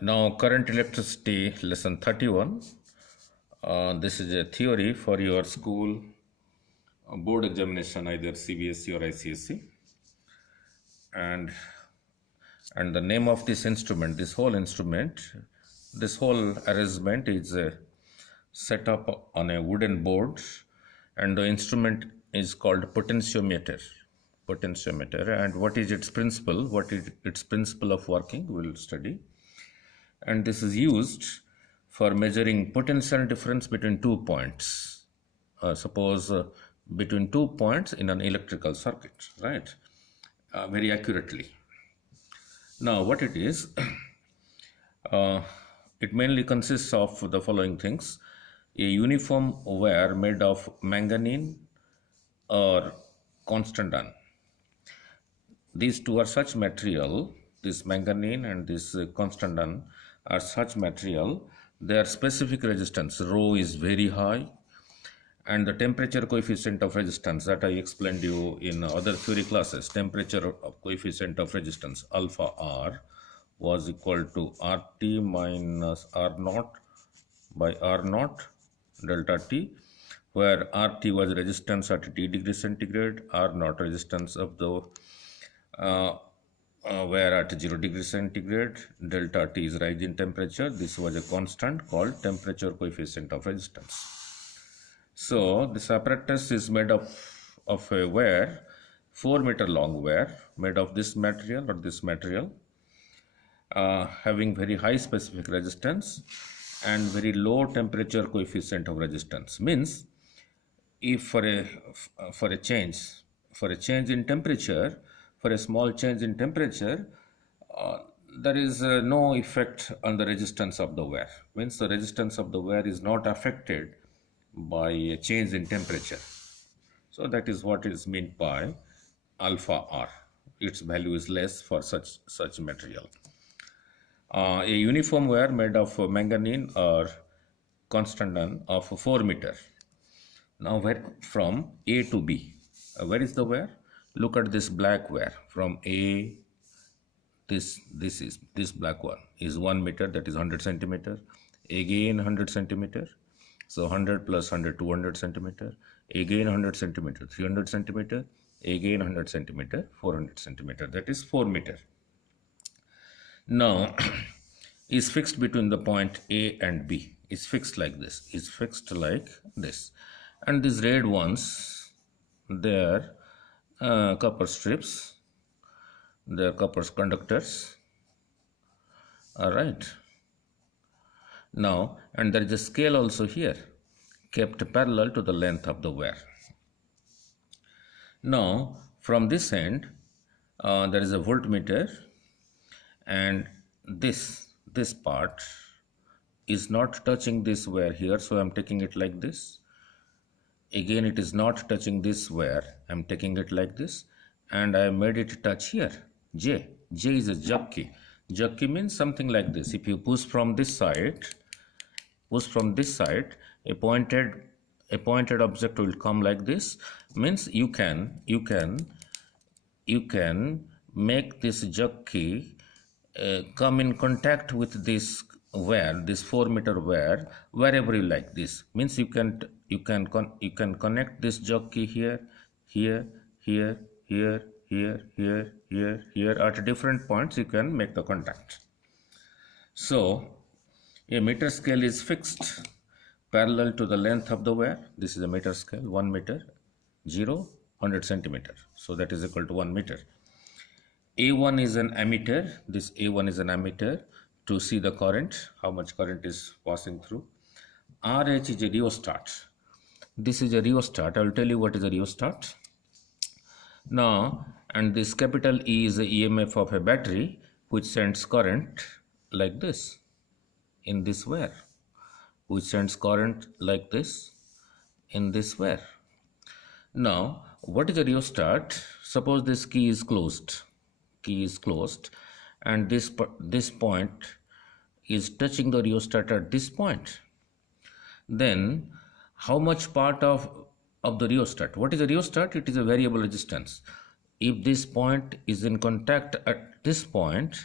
Now, current electricity, lesson 31. This is a theory for your school board examination, either CBSE or ICSE. And the name of this instrument, this whole arrangement is set up on a wooden board, and the instrument is called potentiometer. And what is its principle? What is its principle of working? We'll study. And this is used for measuring potential difference between 2 points. Suppose between 2 points in an electrical circuit, right? Very accurately. Now, what it is, it mainly consists of the following things: a uniform wire made of manganese or constantan. These two are such material, this manganese and this constantan are such material, their specific resistance rho is very high, and the temperature coefficient of resistance that I explained you in other theory classes, temperature coefficient of resistance alpha R was equal to RT minus R naught by R naught delta T, where RT was resistance at T degree centigrade, R naught resistance of the where at 0 degree centigrade, delta T is rise in temperature. This was a constant called temperature coefficient of resistance. So this apparatus is made of a wire, 4 meter long wire, made of this material or this material, having very high specific resistance and very low temperature coefficient of resistance. Means if for a change in temperature, for a small change in temperature, there is no effect on the resistance of the wire. Means the resistance of the wire is not affected by a change in temperature. So that is what is meant by alpha R. Its value is less for such material. A uniform wire made of manganese or constantan of 4 meter. Now, where from A to B, where is the wire? Look at this black wire from A. This black one is 1 meter, that is 100 centimeter. Again 100 centimeter. So 100 plus 100, 200 centimeter. Again 100 centimeter, 300 centimeter. Again 100 centimeter, 400 centimeter. That is 4 meter. Now is fixed between the point A and B. Is fixed like this. Is fixed like this. And these red ones, they are copper strips, they are copper conductors. All right. Now, and there is a scale also here, kept parallel to the length of the wire. Now, from this end, there is a voltmeter, and this part is not touching this wire here, so I am taking it like this. Again, it is not touching this wire. I am taking it like this, and I made it touch here. J is a jug key. Jug key means something like this. If you push from this side, a pointed object will come like this. Means you can make this jug key come in contact with this wire, this 4 meter wire, wherever you like. This means you can connect this jug key here at different points. You can make the contact. So a meter scale is fixed parallel to the length of the wire. This is a meter scale, 1 meter, 0, 100 centimeter. So that is equal to 1 meter. A1 is an ammeter. This A1 is an ammeter to see the current, how much current is passing through. RH is a rheostat. This is a rheostat. I will tell you what is a rheostat. Now, and this capital E is the EMF of a battery which sends current like this in this wire, which sends current like this in this wire. Now, what is a rheostat? Suppose this key is closed. And this point is touching the rheostat at this point. Then how much part of the rheostat? What is a rheostat? It is a variable resistance. If this point is in contact at this point,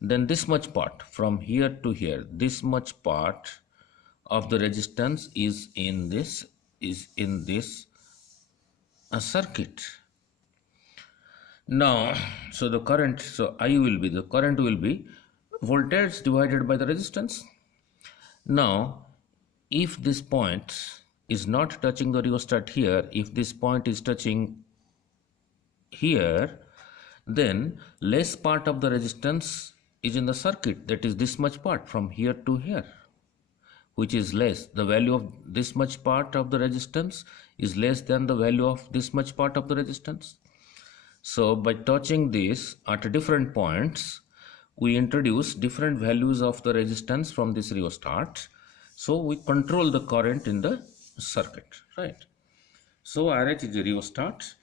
then this much part from here to here, this much part of the resistance is in this circuit. Now, so the current, so I will be, the current will be voltage divided by the resistance. Now, if this point is not touching the rheostat here, if this point is touching here, then less part of the resistance is in the circuit, that is this much part from here to here, which is less. The value of this much part of the resistance is less than the value of this much part of the resistance. So by touching this at different points, we introduce different values of the resistance from this rheostat. So we control the current in the circuit, right? So RH is a rheostat.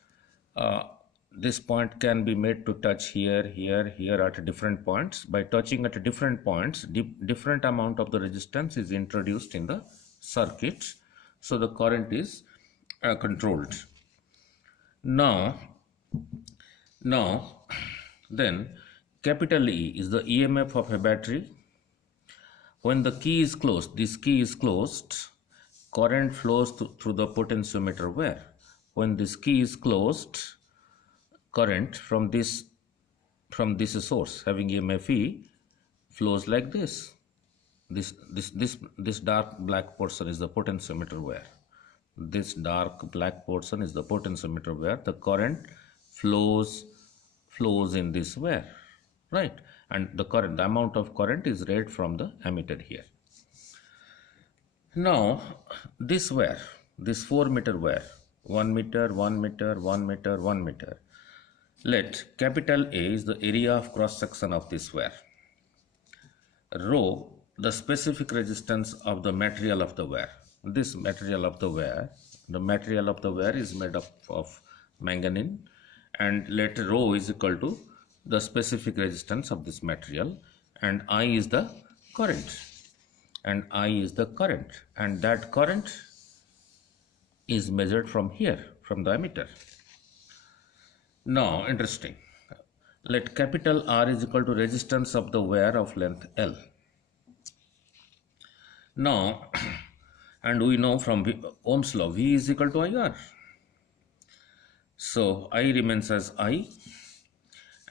This point can be made to touch here, here, here at different points. By touching at different points, different amount of the resistance is introduced in the circuit. So the current is controlled. Now, then capital E is the EMF of a battery. When the key is closed, this key is closed, current flows through the potentiometer wire. When this key is closed, current from this source having EMF E flows like this. This dark black portion is the potentiometer wire. This dark black portion is the potentiometer wire. The current flows in this wire, right? And the amount of current is read from the ammeter here. Now this wire, this 4 meter wire, 1 meter, 1 meter, 1 meter, 1 meter. Let capital A is the area of cross section of this wire. Rho, the specific resistance of the material of the wire. This material of the wire, is made up of manganese, and let rho is equal to the specific resistance of this material, and I is the current, and that current is measured from here, from the ammeter. Now, interesting. Let capital R is equal to resistance of the wire of length L. Now, and we know from Ohm's law, V is equal to IR. So, I remains as I.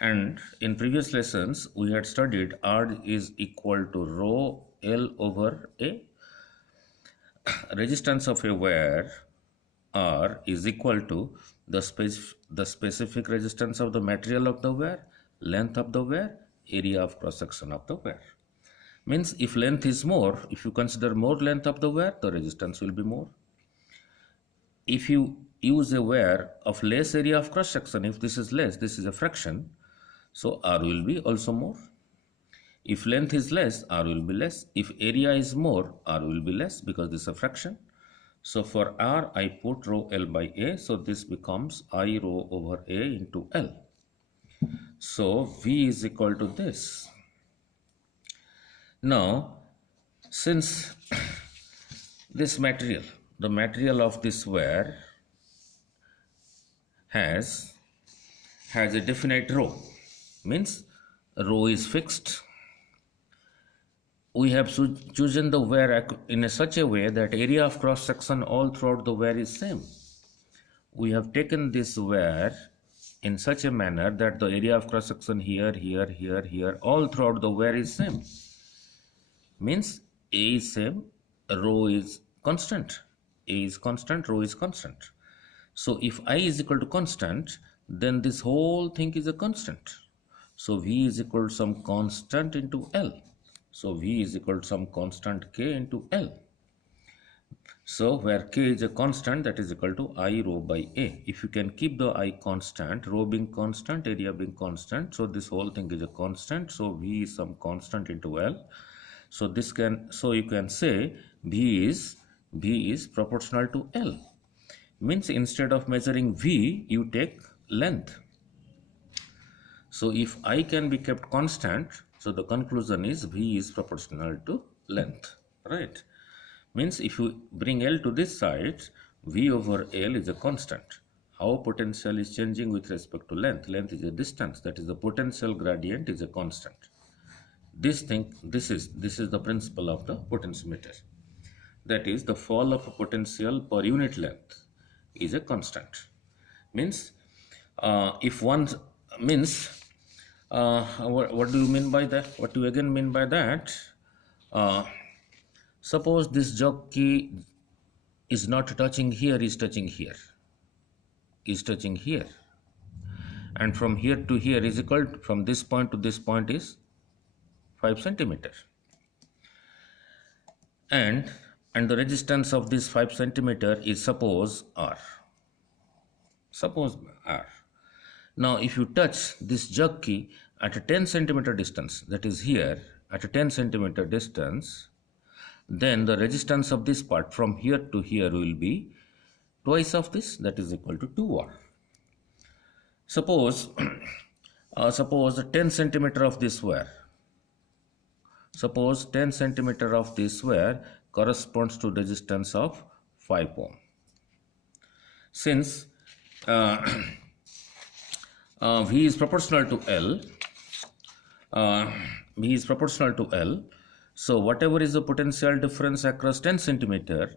And in previous lessons, we had studied R is equal to rho L over A. Resistance of a wire R is equal to the specific resistance of the material of the wire, length of the wire, area of cross section of the wire. Means if length is more, if you consider more length of the wire, the resistance will be more. If you use a wire of less area of cross section, if this is less, this is a fraction, so R will be also more. If length is less, R will be less. If area is more, R will be less, because this is a fraction. So for R, I put rho L by A, so this becomes I rho over A into L. So V is equal to this. Now, since this material, the material of this wire has a definite rho, means rho is fixed. We have chosen the wire in such a way that area of cross section all throughout the wire is same. We have taken this wire in such a manner that the area of cross section here, here, here, here, all throughout the wire is same. Means A is same, rho is constant. A is constant, rho is constant. So if I is equal to constant, then this whole thing is a constant. So V is equal to some constant into L. So V is equal to some constant K into L. So where K is a constant, that is equal to I rho by A. If you can keep the I constant, rho being constant, area being constant, so this whole thing is a constant. So V is some constant into L. So you can say V is proportional to L. Means instead of measuring V, you take length. So if I can be kept constant, so the conclusion is V is proportional to length, right? Means if you bring L to this side, V over L is a constant. How potential is changing with respect to length? Length is a distance, that is the potential gradient is a constant. this is the principle of the potentiometer. That is, the fall of a potential per unit length is a constant. Means if one means what do you mean by that? What do you again mean by that? Suppose this jog key is not touching here, is touching here, is touching here, and from here to here is equal to, from this point to this point is 5 centimeter, and the resistance of this 5 centimeter is suppose R. Suppose R. Now if you touch this jug key at a 10 centimeter distance, that is here at a 10 centimeter distance, then the resistance of this part from here to here will be twice of this, that is equal to 2R. Suppose suppose 10 centimeter of this wire, suppose 10 centimeter of this wire corresponds to resistance of 5 ohm. Since V is proportional to L, V is proportional to L, so whatever is the potential difference across 10 centimeter,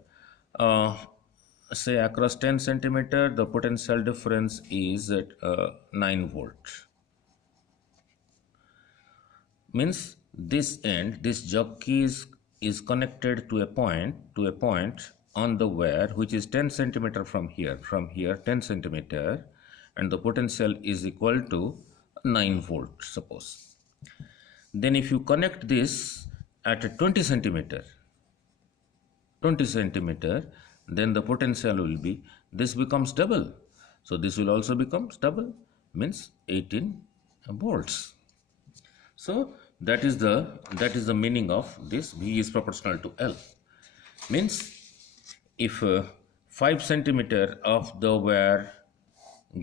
say across 10 centimeter, the potential difference is at 9 volt. Means this end, this jug key is connected to a point on the wire which is 10 centimeter from here 10 centimeter, and the potential is equal to 9 volt suppose. Then if you connect this at a 20 centimeter, then the potential will be, this becomes double, so this will also becomes double, means 18 volts. So that is the meaning of this V is proportional to L. Means if 5 centimeter of the wire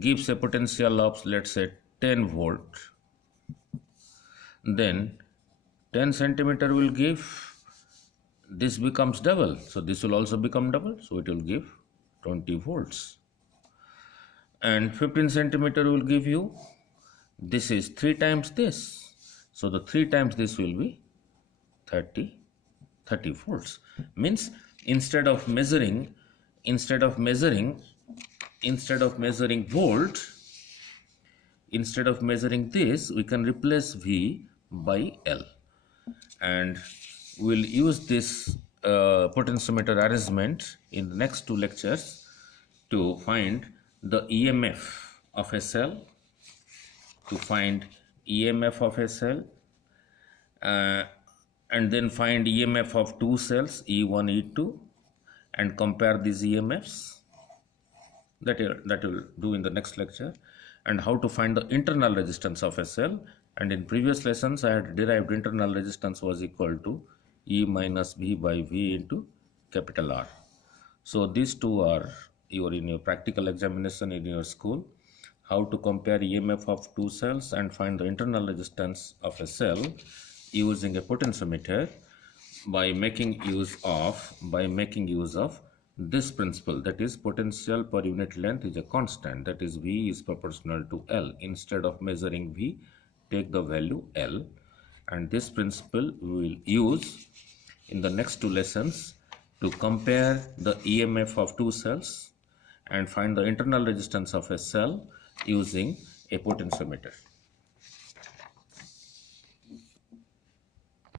gives a potential of, let's say, 10 volt, then 10 centimeter will give, this becomes double, so this will also become double, so it will give 20 volts. And 15 centimeter will give you, this is 3 times this, so the 3 times this will be 30 volts. Means instead of measuring volt, instead of measuring this, we can replace V by L, and we'll use this potentiometer arrangement in the next 2 lectures to find the EMF of a cell, and then find EMF of 2 cells, E1, E2, and compare these EMFs. That will do in the next lecture, and how to find the internal resistance of a cell. And in previous lessons I had derived internal resistance was equal to E minus V by V into capital R. So these two are in your practical examination in your school, how to compare EMF of 2 cells and find the internal resistance of a cell using a potentiometer by making use of this principle, that is potential per unit length is a constant, that is V is proportional to L. Instead of measuring V, take the value L, and this principle we will use in the next 2 lessons to compare the EMF of 2 cells and find the internal resistance of a cell using a potentiometer.